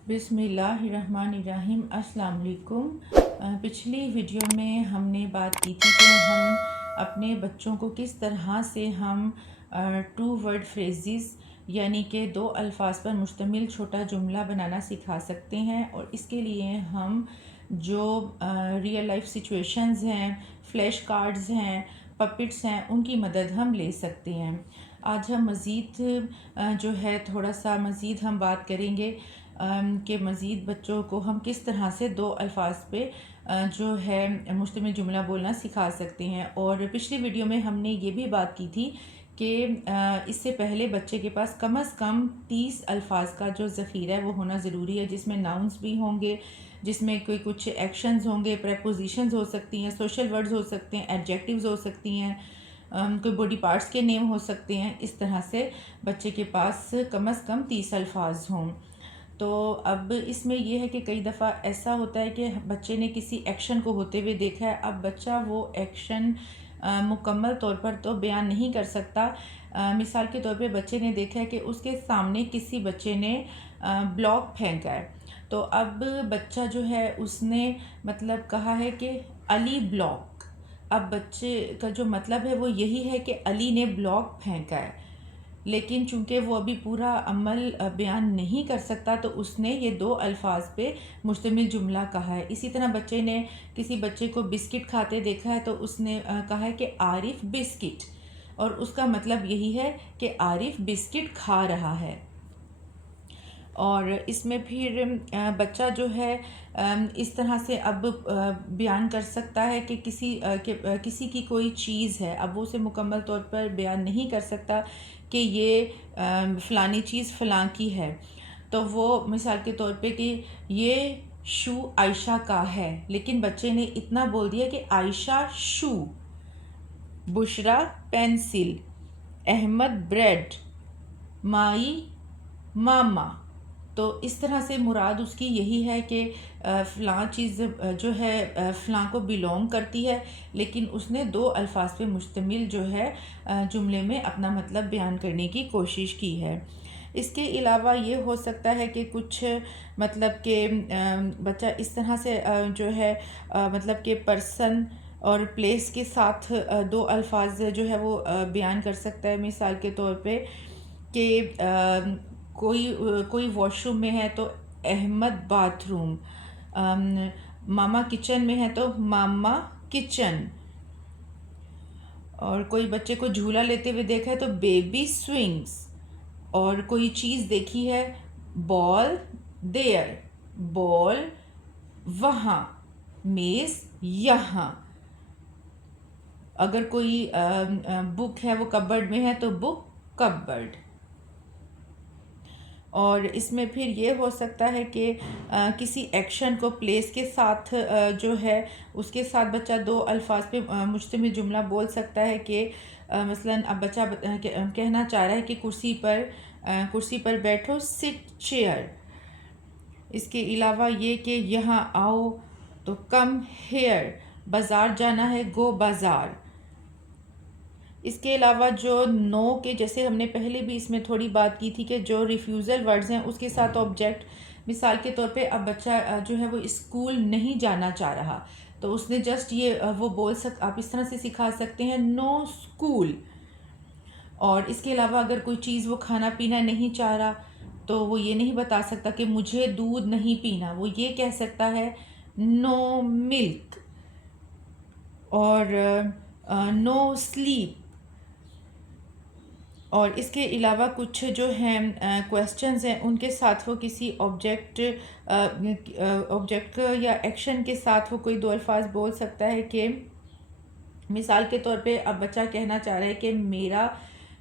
बिस्मिल्लाहिर्रहमानिर्रहीम। अस्सलाम वालेकुम। पिछली वीडियो में हमने बात की थी कि हम अपने बच्चों को किस तरह से हम टू वर्ड फ्रेजेस यानी कि दो अल्फाज पर मुश्तमिल छोटा जुमला बनाना सिखा सकते हैं, और इसके लिए हम जो रियल लाइफ सिचुएशंस हैं, फ्लैश कार्ड्स हैं, पपिट्स हैं, उनकी मदद हम ले सकते हैं। आज हम मज़ीद जो है थोड़ा सा मज़ीद हम बात करेंगे कि मज़ीद बच्चों को हम किस तरह से दो अल्फाज पे जो है मुश्तमिल जुमला बोलना सिखा सकते हैं। और पिछली वीडियो में हमने ये भी बात की थी कि इससे पहले बच्चे के पास कम से कम 30 अल्फाज का जो ज़ख़ीरा है वो होना ज़रूरी है, जिसमें नाउन्स भी होंगे, जिसमें कोई कुछ एक्शंस होंगे, प्रेपोजिशंस हो सकती हैं, सोशल वर्ड्स हो सकते हैं, एडजेक्टिव्स हो सकती हैं, कोई बॉडी पार्ट्स के नेम हो सकते हैं। इस तरह से बच्चे के पास कम से कम 30 अल्फाज हों। तो अब इसमें यह है कि कई दफ़ा ऐसा होता है कि बच्चे ने किसी एक्शन को होते हुए देखा है, अब बच्चा वो एक्शन मुकम्मल तौर पर तो बयान नहीं कर सकता। मिसाल के तौर पे बच्चे ने देखा है कि उसके सामने किसी बच्चे ने ब्लॉक फेंका है, तो अब बच्चा जो है उसने मतलब कहा है कि अली ब्लॉक। अब बच्चे का जो मतलब है वो यही है कि अली ने ब्लॉक फेंका है, लेकिन चूंकि वो अभी पूरा अमल बयान नहीं कर सकता तो उसने ये दो अल्फाज पे मुश्तमिल जुमला कहा है। इसी तरह बच्चे ने किसी बच्चे को बिस्किट खाते देखा है तो उसने कहा है कि आरिफ बिस्किट, और उसका मतलब यही है कि आरिफ बिस्किट खा रहा है। और इसमें फिर बच्चा जो है इस तरह से अब बयान कर सकता है कि किसी की कोई चीज़ है, अब वो उसे मुकम्मल तौर पर बयान नहीं कर सकता कि ये फ़लानी चीज़ फ़लाँ की है। तो वो मिसाल के तौर पे कि ये शू आयशा का है, लेकिन बच्चे ने इतना बोल दिया कि आयशा शू, बुशरा पेंसिल, अहमद ब्रेड, माई मामा। तो इस तरह से मुराद उसकी यही है कि फ़लाँ चीज़ जो है फ़लाँ को बिलोंग करती है, लेकिन उसने दो अल्फाज पे मुश्तमिल जो है जुमले में अपना मतलब बयान करने की कोशिश की है। इसके अलावा ये हो सकता है कि कुछ मतलब कि बच्चा इस तरह से जो है मतलब कि पर्सन और प्लेस के साथ दो अल्फाज जो है वो बयान कर सकता है। मिसाल के तौर पे कि कोई वॉशरूम में है तो अहमद बाथरूम, मामा किचन में है तो मामा किचन, और कोई बच्चे को झूला लेते हुए देखा है तो बेबी स्विंग्स, और कोई चीज़ देखी है बॉल देयर, बॉल वहाँ, मेज़ यहाँ। अगर कोई बुक है वो कबर्ड में है तो बुक कबर्ड। और इसमें फिर ये हो सकता है कि किसी एक्शन को प्लेस के साथ जो है उसके साथ बच्चा दो अल्फाज पे मुश्तमिल जुमला बोल सकता है कि मसलन अब बच्चा कहना चाह रहा है कि कुर्सी पर बैठो, सिट चेयर। इसके अलावा ये कि यहाँ आओ तो कम हेयर, बाज़ार जाना है गो बाज़ार। इसके अलावा जो नो के, जैसे हमने पहले भी इसमें थोड़ी बात की थी कि जो रिफ्यूज़ल वर्ड्स हैं उसके साथ ऑब्जेक्ट, मिसाल के तौर पे अब बच्चा जो है वो स्कूल नहीं जाना चाह रहा, तो उसने जस्ट ये वो आप इस तरह से सिखा सकते हैं नो स्कूल। और इसके अलावा अगर कोई चीज़ वो खाना पीना नहीं चाह रहा तो वो ये नहीं बता सकता कि मुझे दूध नहीं पीना, वो ये कह सकता है नो मिल्क। और नो स्लीप। और इसके अलावा कुछ जो हैं क्वेश्चंस हैं उनके साथ वो किसी ऑब्जेक्ट या एक्शन के साथ वो कोई दो अल्फाज बोल सकता है कि मिसाल के तौर पे अब बच्चा कहना चाह रहा है कि मेरा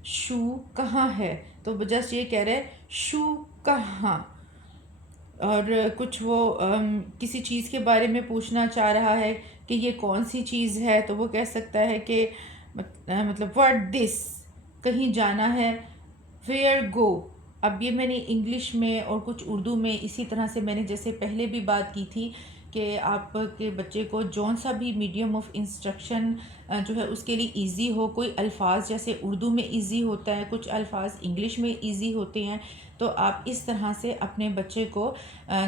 शू कहाँ है, तो जस्ट ये कह रहा है शू कहाँ। और कुछ वो किसी चीज़ के बारे में पूछना चाह रहा है कि ये कौन सी चीज़ है, तो वो कह सकता है कि मतलब व्हाट दिस, कहीं जाना है, वेयर गो। अब ये मैंने इंग्लिश में और कुछ उर्दू में इसी तरह से मैंने जैसे पहले भी बात की थी کہ آپ کے بچے کو جون سا بھی میڈیم آف انسٹرکشن جو ہے اس کے لیے ایزی ہو. کوئی الفاظ جیسے اردو میں ایزی ہوتا ہے, کچھ الفاظ انگلش میں ایزی ہوتے ہیں, تو آپ اس طرح سے اپنے بچے کو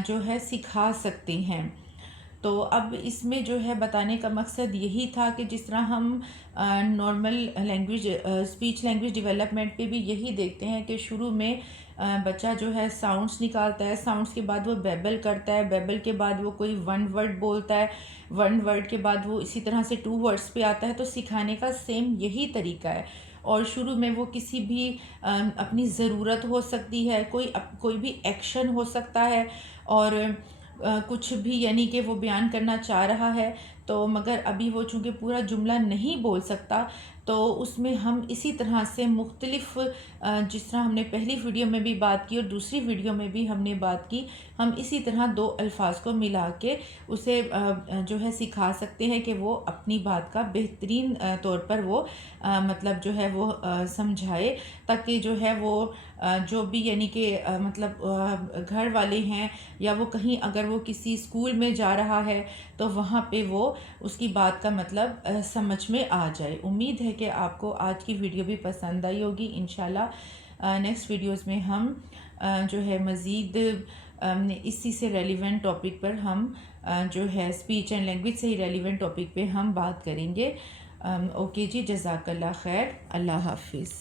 جو ہے سکھا سکتے ہیں. تو اب اس میں جو ہے بتانے کا مقصد یہی تھا کہ جس طرح ہم normal language speech language development پہ بھی یہی دیکھتے ہیں کہ شروع میں بچہ جو ہے ساؤنڈس نکالتا ہے, ساؤنڈس کے بعد وہ بیبل کرتا ہے, بیبل کے بعد وہ کوئی ون ورڈ بولتا ہے, ون ورڈ کے بعد وہ اسی طرح سے ٹو ورڈس پہ آتا ہے. تو سکھانے کا سیم یہی طریقہ ہے. اور شروع میں وہ کسی بھی اپنی ضرورت ہو سکتی ہے, کوئی بھی ایکشن ہو سکتا ہے, اور کچھ بھی یعنی کہ وہ بیان کرنا چاہ رہا ہے تو مگر ابھی وہ چونکہ پورا جملہ نہیں بول سکتا, تو اس میں ہم اسی طرح سے مختلف جس طرح ہم نے پہلی ویڈیو میں بھی بات کی اور دوسری ویڈیو میں بھی ہم نے بات کی, ہم اسی طرح دو الفاظ کو ملا کے اسے جو ہے سکھا سکتے ہیں کہ وہ اپنی بات کا بہترین طور پر وہ مطلب جو ہے وہ سمجھائے, تاکہ جو ہے وہ جو بھی یعنی کہ مطلب گھر والے ہیں یا وہ کہیں اگر وہ کسی اسکول میں جا رہا ہے تو وہاں پہ وہ اس کی بات کا مطلب سمجھ میں آ جائے. امید ہے کہ آپ کو آج کی ویڈیو بھی پسند آئی ہوگی. انشاءاللہ نیکسٹ ویڈیوز میں ہم جو ہے مزید اسی سے ریلیونٹ ٹاپک پر ہم جو ہے اسپیچ اینڈ لینگویج سے ہی ریلیونٹ ٹاپک پہ ہم بات کریں گے. اوکے جی, جزاک اللہ خیر, اللہ حافظ.